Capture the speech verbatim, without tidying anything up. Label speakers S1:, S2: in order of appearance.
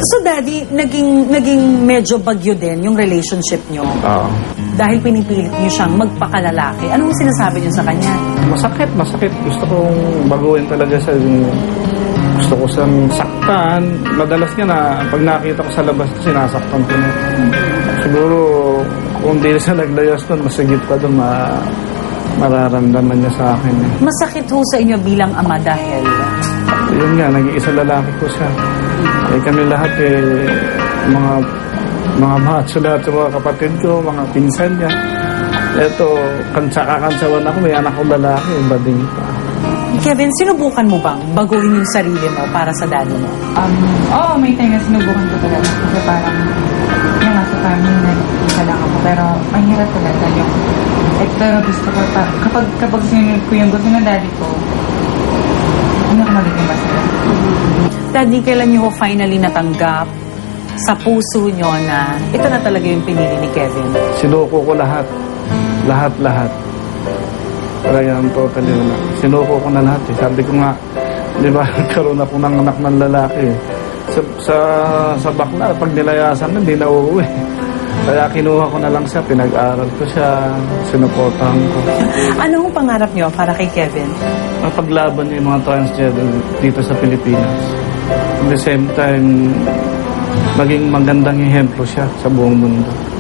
S1: So daddy, naging, naging medyo bagyo din yung relationship nyo.
S2: Oo.
S1: Dahil pinipilit niyo siyang magpakalalaki. Anong sinasabi niyo sa kanya?
S2: Masakit, masakit. Gusto kong baguhin talaga sa... Gusto ko siyang saktan. Madalas nga na, pag nakita ko sa labas, sinasaktan ko na. Siguro, kung di siya naglayas nun, masigit pa doon, ma mararamdaman niya sa akin. Eh.
S1: Masakit ho sa inyo bilang ama dahil...
S2: Yun nga, nag-iisa lalaki ko siya. Eh kami lahat eh, mga mga macho lahat sa mga kapatid ko, mga pinsan niya. Eto, kansa-kakantsawan ako, may anak ko lalaki, bading pa.
S1: Kevin, sinubukan mo bang baguhin yung sarili mo para sa daddy mo?
S3: Um, oo, may time na sinubukan ko talaga. Kasi parang, yung nga sa family na isa lang ako. Pero, ang hirap talaga yung, eh, pero gusto ko, pa, kapag, kapag sinunod ko yung gusto ng daddy ko, hindi ako magiging masaya.
S1: Daddy, kailan niyo ho finally natanggap sa puso niyo na ito na talaga yung pinili ni Kevin?
S2: Sinuko ko lahat. Lahat-lahat. Talagang totally wala. Sinuko ko na lahat eh. Sabi ko nga, di ba, karoon ako ng anak ng lalaki. Sa, sa, sa bakla, pag nilayasan na, hindi na uuwi. Kaya kinuha ko na lang siya, pinag-aral ko siya, sinuportahan ko.
S1: Ano ang pangarap niyo para kay Kevin?
S2: Mapaglaban niya yung mga transgender dito sa Pilipinas. At the same time, maging magandang ehemplo siya sa buong mundo.